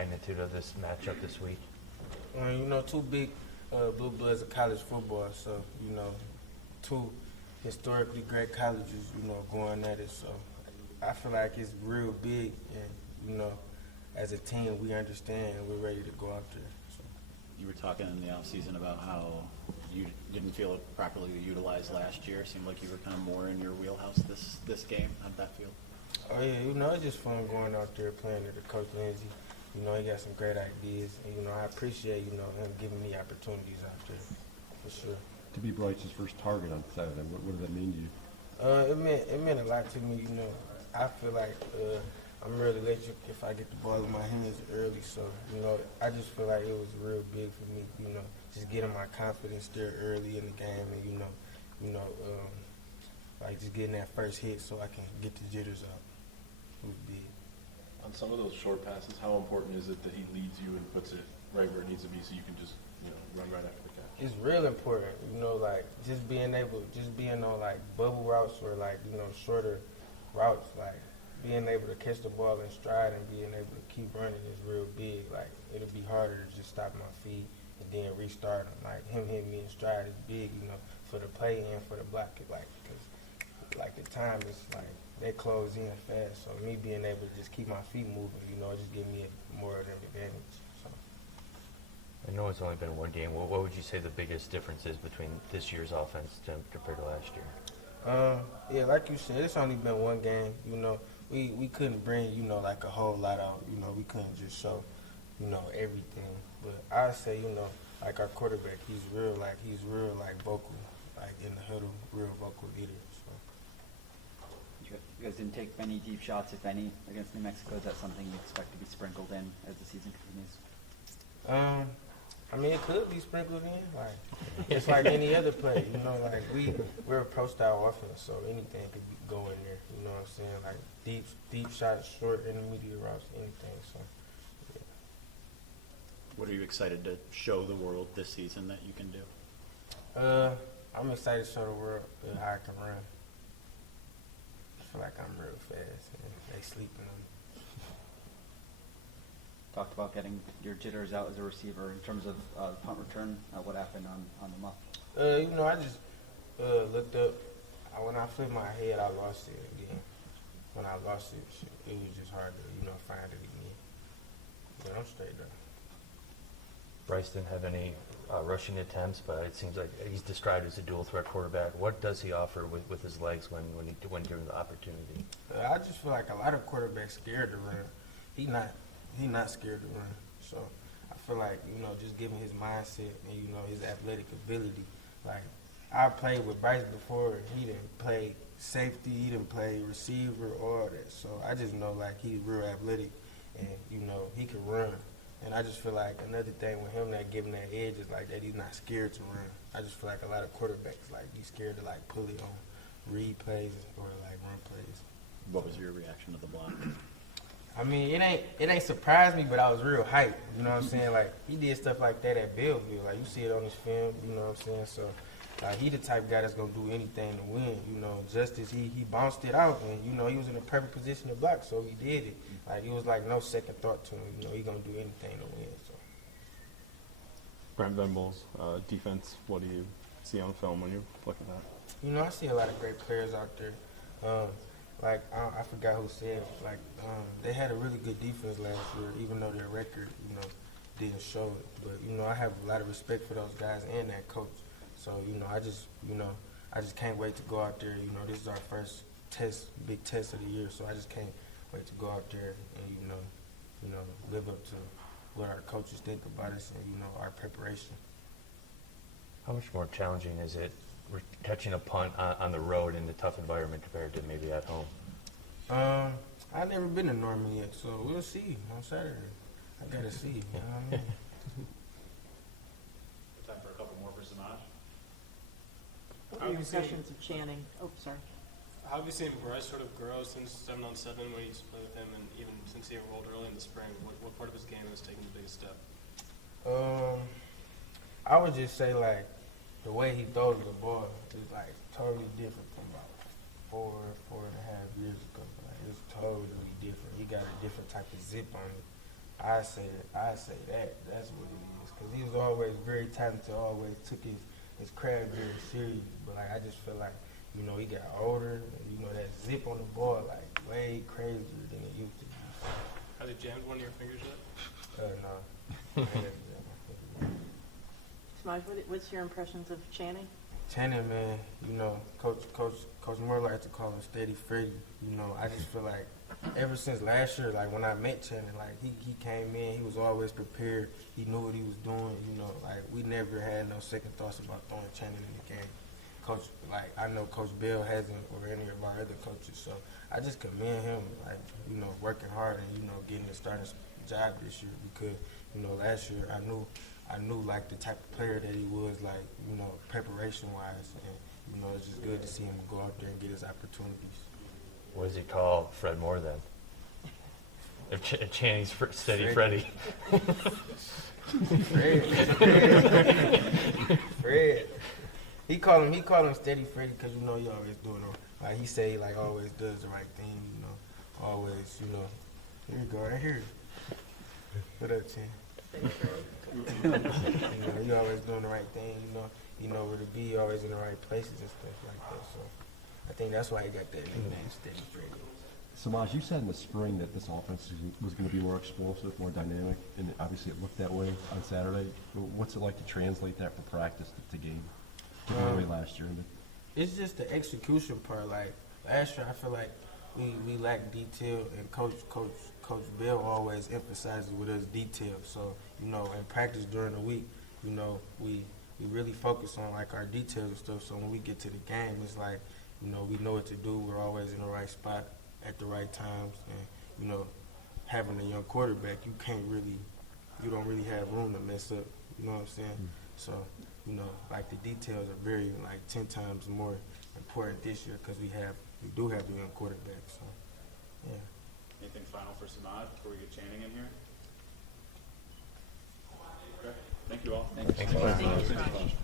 magnitude of this matchup this week? Two big blue bloods of college football, so, two historically great colleges, going at it. So I feel like it's real big, and, as a team, we understand and we're ready to go out there. So. You were talking in the offseason about how you didn't feel it properly utilized last year. Seemed like you were kind of more in your wheelhouse this game. How'd that feel? Oh, yeah, it's just fun going out there playing with Coach Lindsey. He got some great ideas, and, I appreciate, him giving me opportunities out there, for sure. To be Bryce's first target on Saturday, what did that mean to you? It meant a lot to me, I feel like I'm real electric if I get the ball in my hands early, so, I just feel like it was real big for me, just getting my confidence there early in the game and, like just getting that first hit so I can get the jitters out. It was big. On some of those short passes, how important is it that he leads you and puts it right where it needs to be so you can just, run right after the catch? It's real important, like just being on like bubble routes or like, shorter routes, like being able to catch the ball in stride and being able to keep running is real big. Like it'll be harder to just stop my feet and then restart them. Like him hitting me in stride is big, for the play and for the block. Because the time is like they close in fast. So me being able to just keep my feet moving, just give me more of an advantage. So. I know it's only been one game. What would you say the biggest difference is between this year's offense compared to last year? Yeah, like you said, it's only been one game. We couldn't bring, like a whole lot out. We couldn't just show, everything. But I say, like our quarterback, he's real vocal, like in the huddle, real vocal leader. So. You guys didn't take many deep shots, if any, against New Mexico. Is that something you expect to be sprinkled in as the season continues? It could be sprinkled in, like it's like any other play, like we're a pro style offense, so anything could go in there, you know what I'm saying? Like deep shots, short, intermediate routes, anything. So yeah. What are you excited to show the world this season that you can do? I'm excited to show the world how I can run. I feel like I'm real fast and they sleeping on me. Talked about getting your jitters out as a receiver. In terms of punt return, what happened on the muff? I just looked up. When I flipped my head, I lost it again. When I lost it, it was just hard to, find it again. But I'm straight though. Bryce didn't have any rushing attempts, but it seems like he's described as a dual threat quarterback. What does he offer with his legs when given the opportunity? I just feel like a lot of quarterbacks scared to run. He's not scared to run. So I feel like, just giving his mindset and, his athletic ability. Like, I played with Bryce before. He didn't play safety. He didn't play receiver, all that. So I just know, like, he's real athletic and, he can run. And I just feel like another thing with him that giving that edge is, like, that he's not scared to run. I just feel like a lot of quarterbacks, like, be scared to, like, pull it on read plays or, like, run plays. What was your reaction to the block? It ain't surprised me, but I was real hyped. You know what I'm saying? Like, he did stuff like that at Belleville. Like, you see it on his film. You know what I'm saying? So, like, he the type of guy that's gonna do anything to win. Justice, he bounced it out, and he was in the perfect position to block, so he did it. Like, it was like no second thought to him. He gonna do anything to win. So. Brent Venables, defense. What do you see on film when you look at that? I see a lot of great players out there. I forgot who said, they had a really good defense last year, even though their record, didn't show it. But, I have a lot of respect for those guys and that coach. So, I just can't wait to go out there. This is our first big test of the year, so I just can't wait to go out there and, live up to what our coaches think about us and, our preparation. How much more challenging is it catching a punt on the road in a tough environment compared to maybe at home? I've never been to Norman yet, so we'll see on Saturday. I gotta see. You know what I mean? Time for a couple more for Semaj. What were your impressions of Channing? Oh, sorry. How have you seen Bryce sort of grow since 7-on-7 when you played with him, and even since he enrolled early in the spring? What part of his game has taken the biggest step? I would just say, like, the way he throws the ball is, like, totally different from about 4.5 years ago. Like, it's totally different. He got a different type of zip on it. I say that. That's what it is. Because he was always very talented, always took his craft very serious. But, like, I just feel like, you know, he got older. And, you know, that zip on the ball, like, way crazier than it used to be. Has he jammed one of your fingers yet? No. Semaj, what's your impressions of Channing? Channing, man, you know, Coach Moore likes to call him Steady Freddy. You know, I just feel like ever since last year, like when I met Channing, like he came in, he was always prepared. He knew what he was doing. You know, like we never had no second thoughts about throwing Channing in the game. Coach, like I know Coach Bell hasn't, or any of our other coaches. So I just commend him, like you know, working hard and you know getting the starting job this year because you know last year I knew like the type of player that he was, like, you know, preparation wise, and you know, it's just good to see him go out there and get his opportunities. What does he call Fred Moore then? If Channing's Steady Freddy. Fred. He call him Steady Freddy because you know he always doing it. Like he say, like always does the right thing. You know, always. You know, here you go, right here. What up, Chan? You know, he always doing the right thing. You know where to be. Always in the right places and stuff like that. So I think that's why he got that nickname, Steady Freddy. Samaj, you said in the spring that this offense was going to be more explosive, more dynamic, and obviously it looked that way on Saturday. What's it like to translate that from practice to game? Way last year. It's just the execution part. Like last year, I feel like we lacked detail, and Coach Bell always emphasizes with us detail. So you know, in practice during the week, you know, we really focus on like our details and stuff. So when we get to the game, it's like you know we know what to do. We're always in the right spot at the right times, and you know, having a young quarterback, you don't really have room to mess up. You know what I'm saying? So. You know, like the details are very, like 10 times more important this year because we do have the young quarterback. So, yeah. Anything final for Semaj before we get Channing in here? Okay. Thank you all. Thank you. Thanks so much. Thank you.